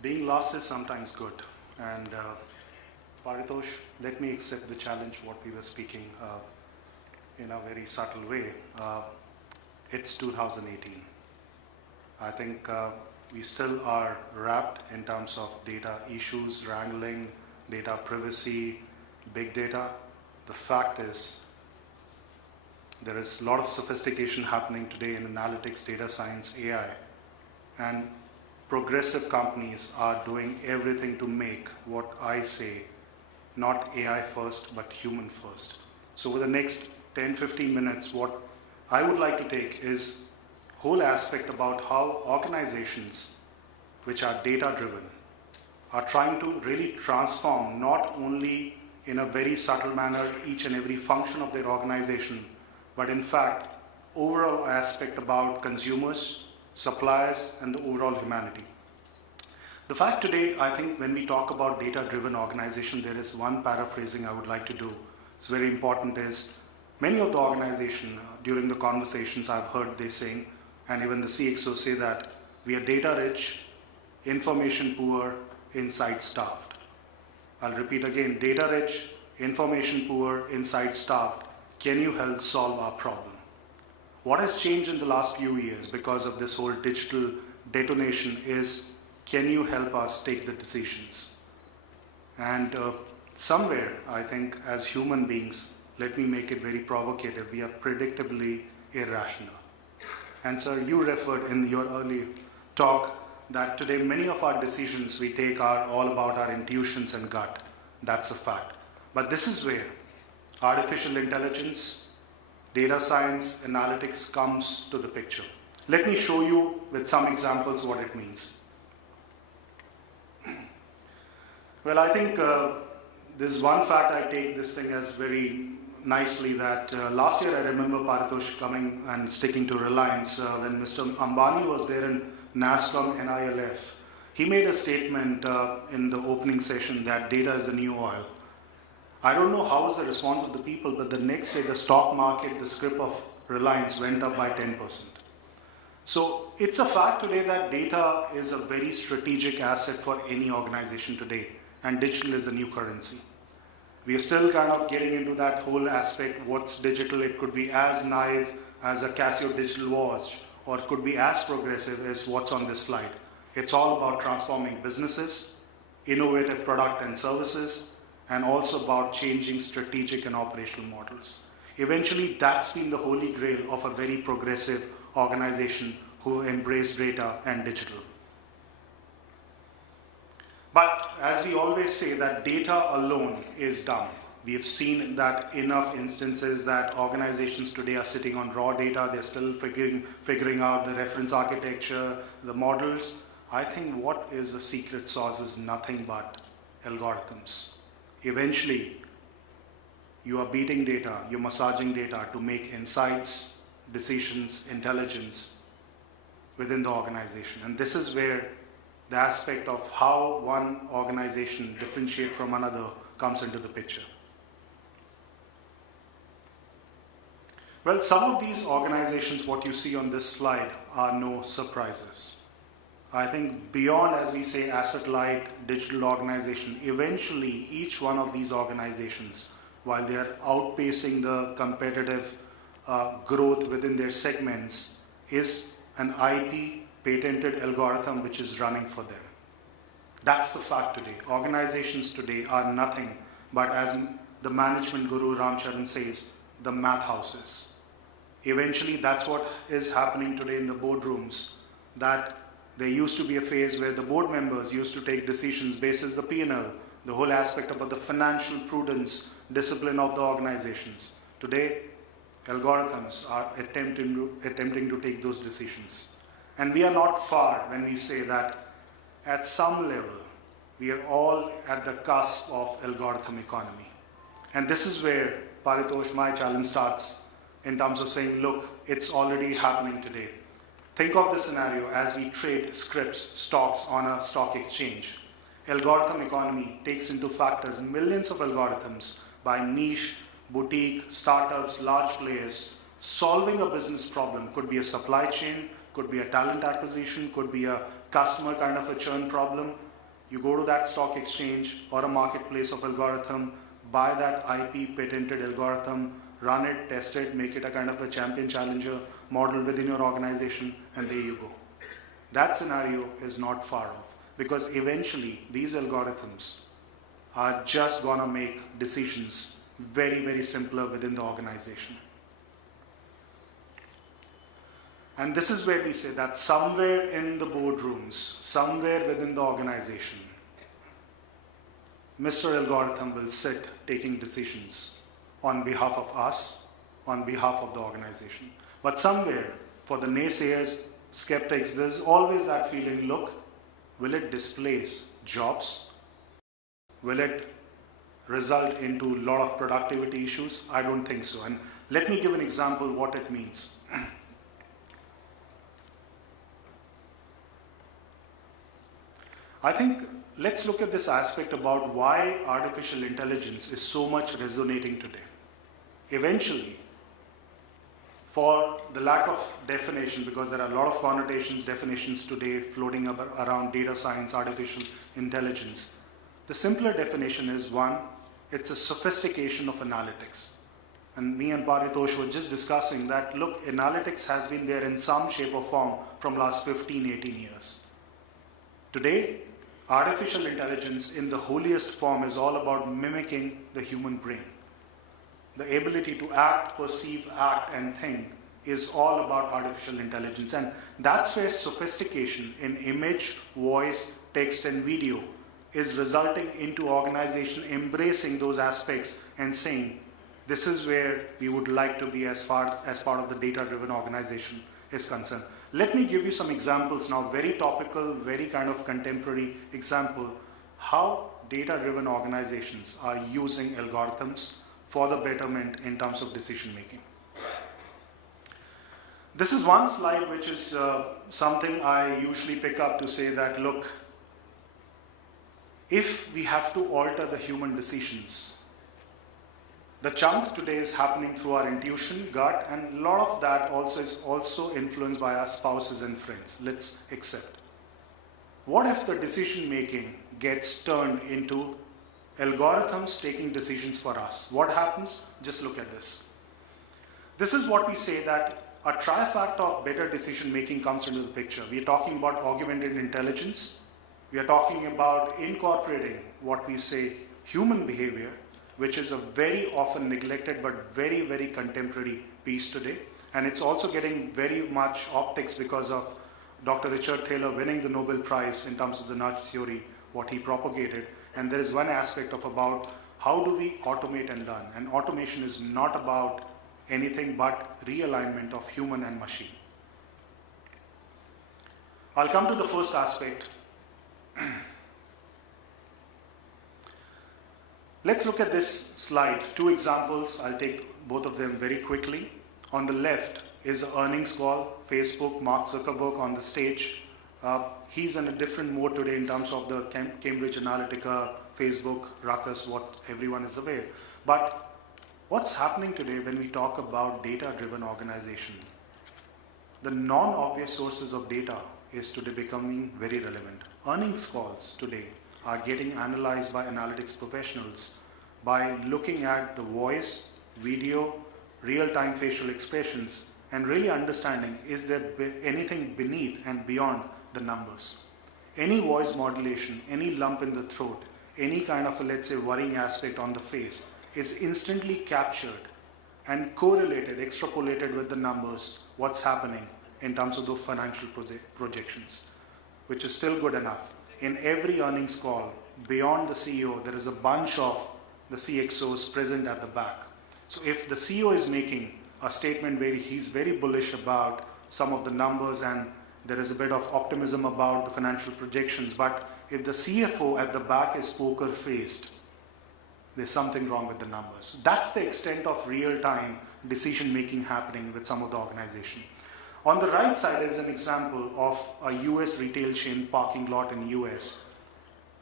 Being lost is sometimes good. And Paritosh, let me accept the challenge, what we were speaking in a very subtle way. It's 2018. I think we still are wrapped in terms of data issues, wrangling, data privacy, big data. The fact is, there is a lot of sophistication happening today in analytics, data science, AI, and progressive companies are doing everything to make what I say, not AI first, but human first. So over the next 10-15 minutes, what I would like to take is whole aspect about how organizations which are data-driven are trying to really transform not only in a very subtle manner each and every function of their organization, but in fact, overall aspect about consumers, suppliers, and the overall humanity. The fact today, I think when we talk about data-driven organization, there is one paraphrasing I would like to do. It's very important is, many of the organization, during the conversations I've heard they saying, and even the CXO say that, we are data-rich, information poor, insight-starved. I'll repeat again, data-rich, information poor, insight-starved. Can you help solve our problem? What has changed in the last few years because of this whole digital detonation is, can you help us take the decisions? And somewhere, I think, as human beings, let me make it very provocative, we are predictably irrational. And sir, you referred in your early talk that today many of our decisions we take are all about our intuitions and gut. That's a fact. But this is where artificial intelligence, data science, analytics comes to the picture. Let me show you with some examples what it means. Well, I think there's one fact I take this thing as very nicely that last year I remember Paritosh coming and sticking to Reliance when Mr. Ambani was there in NASCOM NILF. He made a statement in the opening session that data is the new oil. I don't know how was the response of the people, but the next day the stock market, the script of Reliance went up by 10%. So it's a fact today that data is a very strategic asset for any organization today, and digital is the new currency. We are still kind of getting into that whole aspect, what's digital. It could be as naive as a Casio digital watch, or it could be as progressive as what's on this slide. It's all about transforming businesses, innovative product and services, and also about changing strategic and operational models. Eventually, that's been the holy grail of a very progressive organization who embrace data and digital. But as we always say, that data alone is dumb. We have seen that enough instances that organizations today are sitting on raw data, they're still figuring out the reference architecture, the models. I think what is the secret sauce is nothing but algorithms. Eventually, you are beating data, you're massaging data to make insights, decisions, intelligence within the organization. And this is where the aspect of how one organization differentiates from another comes into the picture. Well, some of these organizations, what you see on this slide, are no surprises. I think beyond, as we say, asset-light digital organization, eventually each one of these organizations, while they are outpacing the competitive growth within their segments, is an IP patented algorithm which is running for them. That's the fact today. Organizations today are nothing but, as the management guru Ram Charan says, the math houses. Eventually, that's what is happening today in the boardrooms, that there used to be a phase where the board members used to take decisions based on the P&L, the whole aspect about the financial prudence, discipline of the organizations. Today, algorithms are attempting to take those decisions. And we are not far when we say that at some level, we are all at the cusp of algorithm economy. And this is where, Paritosh, my challenge starts in terms of saying, look, it's already happening today. Think of the scenario as we trade scripts, stocks on a stock exchange. Algorithm economy takes into factors millions of algorithms by niche, boutique, startups, large players, solving a business problem. Could be a supply chain, could be a talent acquisition, could be a customer kind of a churn problem. You go to that stock exchange or a marketplace of algorithm, buy that IP patented algorithm, run it, test it, make it a kind of a champion challenger model within your organization, and there you go. That scenario is not far off, because eventually these algorithms are just gonna make decisions very, very simpler within the organization. And this is where we say that somewhere in the boardrooms, somewhere within the organization, Mr. Algorithm will sit taking decisions on behalf of us, on behalf of the organization. But somewhere, for the naysayers, skeptics, there's always that feeling, look, will it displace jobs? Will it result into a lot of productivity issues? I don't think so. And let me give an example what it means. I think let's look at this aspect about why artificial intelligence is so much resonating today. Eventually, for the lack of definition, because there are a lot of connotations, definitions today floating around data science, artificial intelligence. The simpler definition is one, it's a sophistication of analytics. And me and Paritosh were just discussing that, look, analytics has been there in some shape or form from last 15, 18 years. Today, artificial intelligence in the holiest form is all about mimicking the human brain. The ability to act, perceive, act, and think is all about artificial intelligence. And that's where sophistication in image, voice, text, and video is resulting into organization embracing those aspects and saying, this is where we would like to be as part of the data-driven organization is concerned. Let me give you some examples now, very topical, very kind of contemporary example, how data-driven organizations are using algorithms for the betterment in terms of decision making. This is one slide which is something I usually pick up to say that, look, if we have to alter the human decisions, the chunk today is happening through our intuition, gut, and a lot of that also is also influenced by our spouses and friends. Let's accept. What if the decision making gets turned into algorithms taking decisions for us? What happens? Just look at this. This is what we say that a trifecta of better decision making comes into the picture. We are talking about augmented intelligence. We are talking about incorporating what we say human behavior, which is a very often neglected but very, very contemporary piece today. And it's also getting very much optics because of Dr. Richard Thaler winning the Nobel Prize in terms of the nudge theory, what he propagated. And there is one aspect of about how do we automate and learn. And automation is not about anything but realignment of human and machine. I'll come to the first aspect. Let's look at this slide. Two examples. I'll take both of them very quickly. On the left is the earnings call. Facebook, Mark Zuckerberg on the stage. He's in a different mode today in terms of the Cambridge Analytica, Facebook, ruckus, what everyone is aware. But what's happening today when we talk about data-driven organization? The non-obvious sources of data is today becoming very relevant. Earnings calls today are getting analyzed by analytics professionals by looking at the voice, video, real-time facial expressions, and really understanding, is there anything beneath and beyond the numbers? Any voice modulation, any lump in the throat, any kind of a, let's say, worrying aspect on the face is instantly captured and correlated, extrapolated with the numbers, what's happening in terms of those financial projections, which is still good enough. In every earnings call, beyond the CEO, there is a bunch of the CXOs present at the back. So if the CEO is making a statement where he's very bullish about some of the numbers and there is a bit of optimism about the financial projections, but if the CFO at the back is poker-faced, there's something wrong with the numbers. That's the extent of real-time decision-making happening with some of the organization. On the right side is an example of a US retail chain parking lot in US.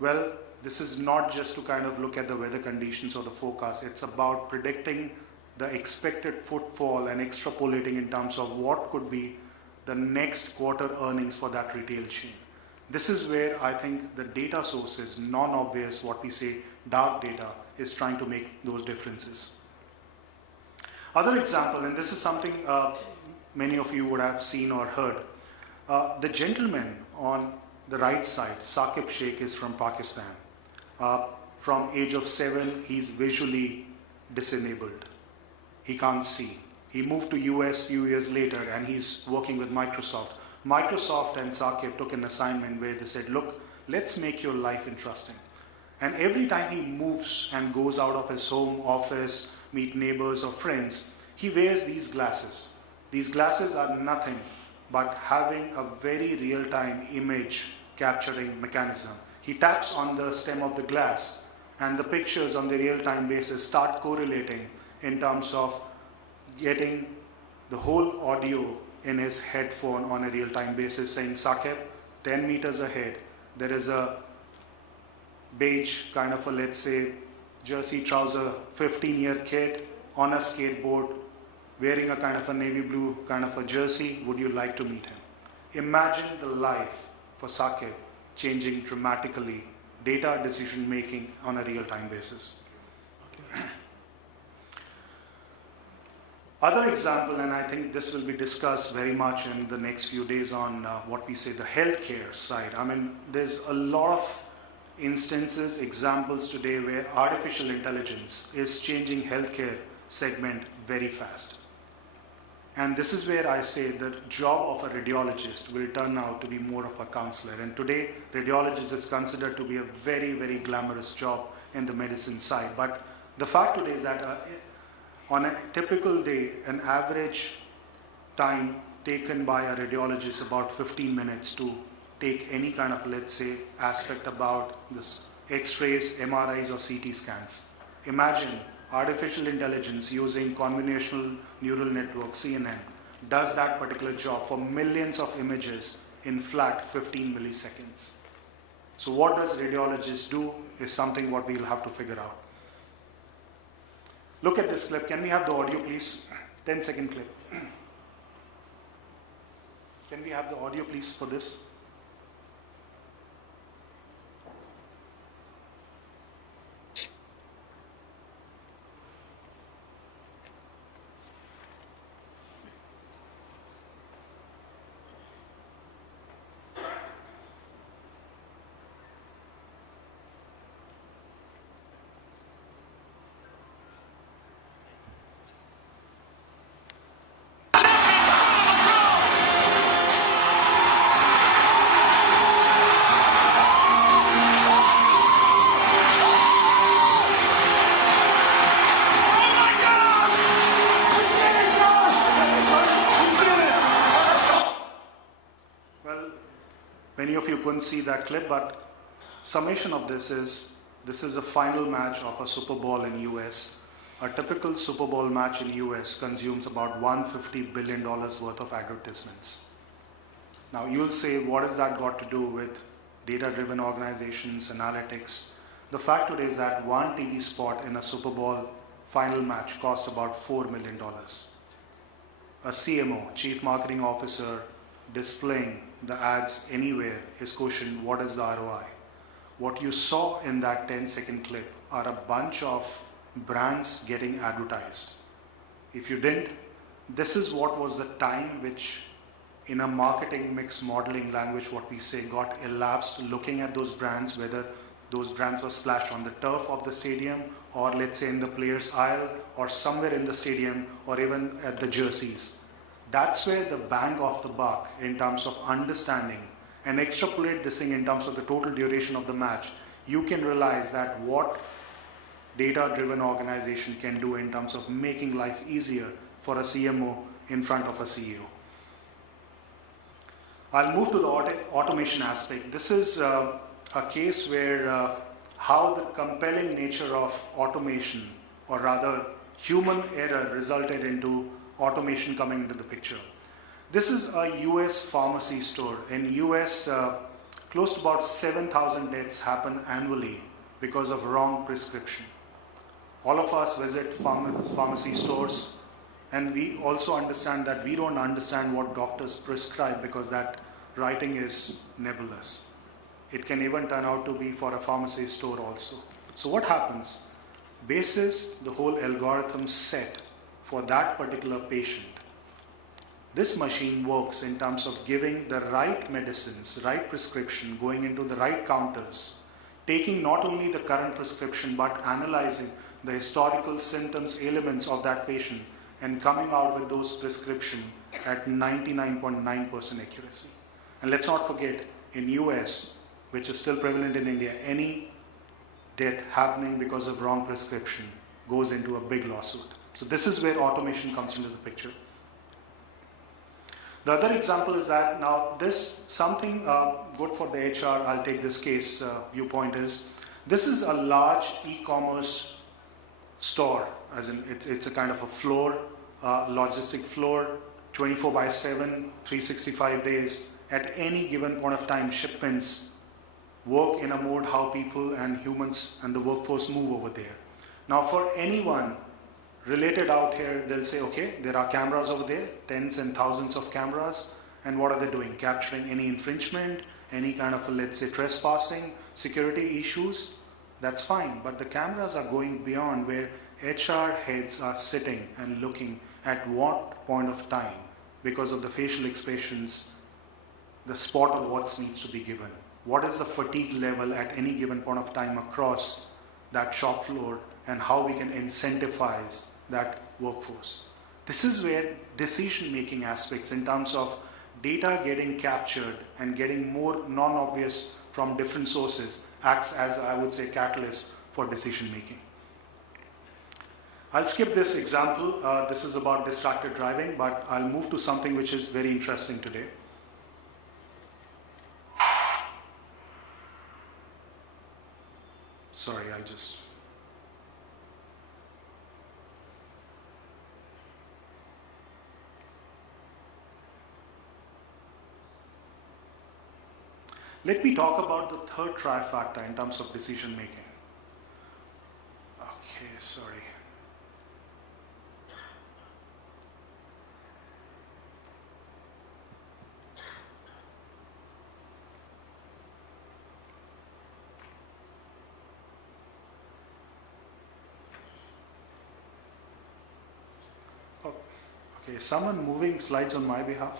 Well, this is not just to kind of look at the weather conditions or the forecast. It's about predicting the expected footfall and extrapolating in terms of what could be the next quarter earnings for that retail chain. This is where I think the data sources, non-obvious, what we say dark data, is trying to make those differences. Other example, and this is something many of you would have seen or heard. The gentleman on the right side, Saqib Sheikh, is from Pakistan. From age of 7, he's visually disabled. He can't see. He moved to US few years later and he's working with Microsoft. Microsoft and Saqib took an assignment where they said, look, let's make your life interesting. And every time he moves and goes out of his home office, meet neighbors or friends, he wears these glasses. These glasses are nothing but having a very real-time image capturing mechanism. He taps on the stem of the glass and the pictures on the real-time basis start correlating in terms of getting the whole audio in his headphone on a real-time basis saying, Saqib, 10 meters ahead, there is a beige kind of a, let's say, jersey trouser, 15-year kid on a skateboard, wearing a kind of a navy blue kind of a jersey. Would you like to meet him? Imagine the life for Saqib changing dramatically, data decision making on a real-time basis. Okay. Other example, and I think this will be discussed very much in the next few days on what we say the healthcare side. I mean, there's a lot of instances, examples today where artificial intelligence is changing healthcare segment very fast. And this is where I say the job of a radiologist will turn out to be more of a counselor. And today, radiologist is considered to be a very, very glamorous job in the medicine side. But the fact today is that on a typical day, an average time taken by a radiologist is about 15 minutes to take any kind of, let's say, aspect about this X-rays, MRIs, or CT scans. Imagine artificial intelligence using convolutional neural network, CNN, does that particular job for millions of images in flat 15 milliseconds. So what does radiologists do is something what we'll have to figure out. Look at this clip. Can we have the audio, please? 10-second clip. Can we have the audio, please, for this? Many of you couldn't see that clip, but summation of this is a final match of a Super Bowl in US. A typical Super Bowl match in US consumes about $150 billion worth of advertisements. Now you'll say, what has that got to do with data-driven organizations, analytics? The fact today is that one TV spot in a Super Bowl final match costs about $4 million. A CMO, Chief Marketing Officer, displaying the ads anywhere is questioned, what is the ROI? What you saw in that 10-second clip are a bunch of brands getting advertised. If you didn't, this is what was the time which in a marketing mix modeling language, what we say got elapsed looking at those brands, whether those brands were splashed on the turf of the stadium or let's say in the players aisle or somewhere in the stadium or even at the jerseys. That's where the bang of the buck in terms of understanding and extrapolate this thing in terms of the total duration of the match, you can realize that what data-driven organization can do in terms of making life easier for a CMO in front of a CEO. I'll move to the automation aspect. This is a case where how the compelling nature of automation, or rather human error, resulted into automation coming into the picture. This is a US pharmacy store. In US, close to about 7,000 deaths happen annually because of wrong prescription. All of us visit pharmacy stores, and we also understand that we don't understand what doctors prescribe because that writing is nebulous. It can even turn out to be for a pharmacy store also. So what happens? Basis the whole algorithm set for that particular patient. This machine works in terms of giving the right medicines, right prescription, going into the right counters, taking not only the current prescription but analyzing the historical symptoms, elements of that patient and coming out with those prescriptions at 99.9% accuracy. And let's not forget, in US, which is still prevalent in India, any death happening because of wrong prescription goes into a big lawsuit. So this is where automation comes into the picture. The other example is that now this something good for the HR, I'll take this case viewpoint is, this is a large e-commerce store, as in it's a kind of a floor, logistic floor, 24/7, 365 days. At any given point of time, shipments work in a mode how people and humans and the workforce move over there. Now for anyone related out here, they'll say, okay, there are cameras over there, tens and thousands of cameras, and what are they doing? Capturing any infringement, any kind of, let's say, trespassing, security issues, that's fine. But the cameras are going beyond where HR heads are sitting and looking at what point of time, because of the facial expressions, the spot of what needs to be given. What is the fatigue level at any given point of time across that shop floor, and how we can incentivize that workforce. This is where decision-making aspects in terms of data getting captured and getting more non-obvious from different sources acts as, I would say, catalyst for decision-making. I'll skip this example. This is about distracted driving, but I'll move to something which is very interesting today. Sorry, I'll just... Let me talk about the third trifactor in terms of decision making. Okay, sorry. Oh, okay, is someone moving slides on my behalf?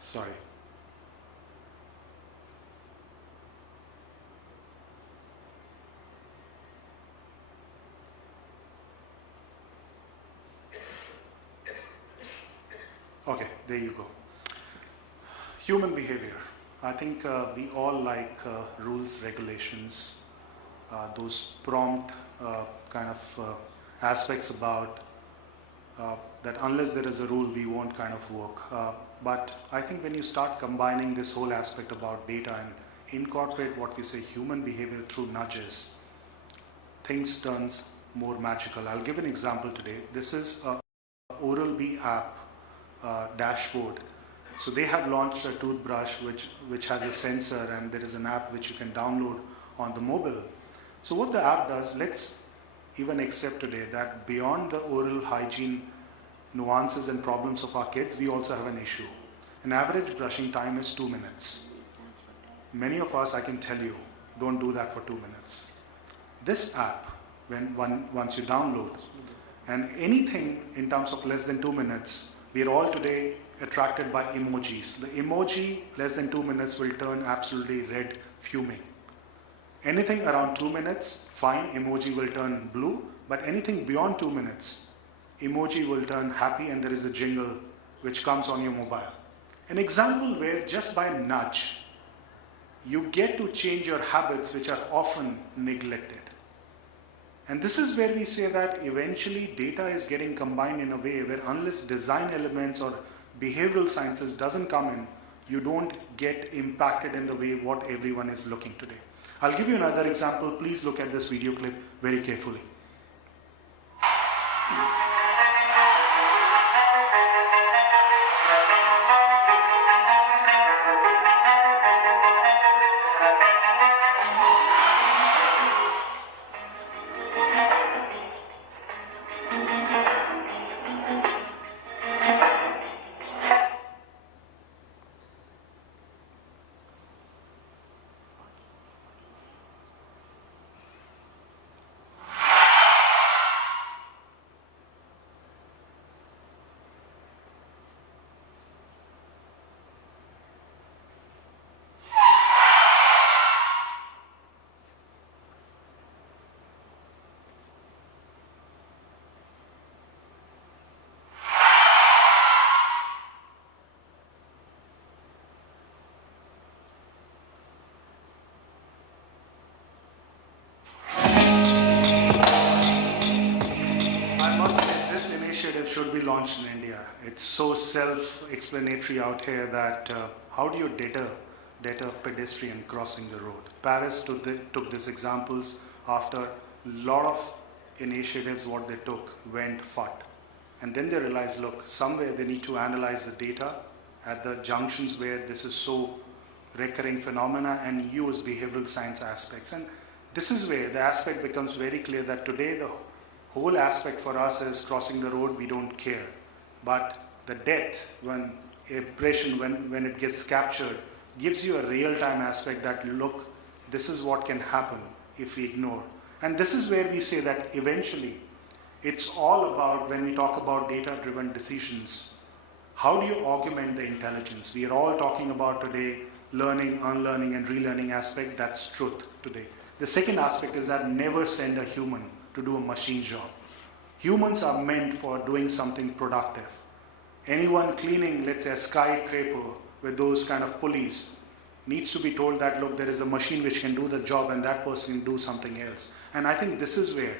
Sorry. Okay, there you go. Human behavior. I think we all like rules, regulations, those prompt kind of aspects about that unless there is a rule, we won't kind of work. But I think when you start combining this whole aspect about data and incorporate what we say human behavior through nudges, things turns more magical. I'll give an example today. This is a Oral-B app dashboard. So they have launched a toothbrush which has a sensor, and there is an app which you can download on the mobile. So what the app does, let's even accept today that beyond the oral hygiene nuances and problems of our kids, we also have an issue. An average brushing time is 2 minutes. Many of us, I can tell you, don't do that for 2 minutes. This app, once you download, and anything in terms of less than 2 minutes, we are all today attracted by emojis. The emoji less than 2 minutes will turn absolutely red, fuming. Anything around 2 minutes, fine, emoji will turn blue, but anything beyond 2 minutes, emoji will turn happy, and there is a jingle which comes on your mobile. An example where just by nudge, you get to change your habits which are often neglected. And this is where we say that eventually data is getting combined in a way where unless design elements or behavioral sciences doesn't come in, you don't get impacted in the way what everyone is looking today. I'll give you another example. Please look at this video clip very carefully. launched in India. It's so self-explanatory out here that how do you deter a pedestrian crossing the road? Paris took these examples after a lot of initiatives. What they took went fat. And then they realized, look, somewhere they need to analyze the data at the junctions where this is so recurring phenomena and use behavioral science aspects. And this is where the aspect becomes very clear that today the whole aspect for us is crossing the road, we don't care. But the death, when impression, when it gets captured, gives you a real-time aspect that, look, this is what can happen if we ignore. And this is where we say that eventually it's all about, when we talk about data-driven decisions, how do you augment the intelligence? We are all talking about today learning, unlearning, and relearning aspect. That's truth today. The second aspect is that never send a human to do a machine job. Humans are meant for doing something productive. Anyone cleaning, let's say, a skyscraper with those kind of pulleys needs to be told that, look, there is a machine which can do the job and that person can do something else. And I think this is where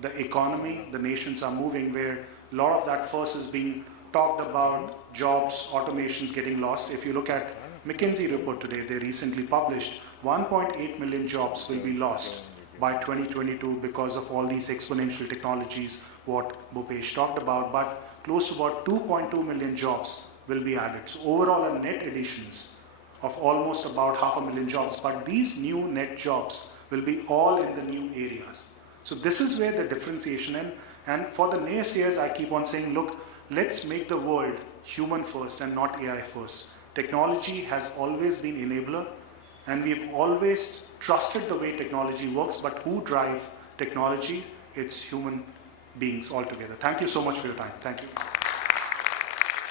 the economy, the nations are moving, where a lot of that first is being talked about, jobs, automations getting lost. If you look at McKinsey report today, they recently published 1.8 million jobs will be lost by 2022 because of all these exponential technologies, what Bhupesh talked about, but close to about 2.2 million jobs will be added. So overall, a net additions of almost about 500,000 jobs, but these new net jobs will be all in the new areas. So this is where the differentiation is, and for the naysayers, I keep on saying, look, let's make the world human first and not AI first. Technology has always been enabler, and we've always trusted the way technology works, but who drive technology? It's human beings altogether. Thank you so much for your time. Thank you.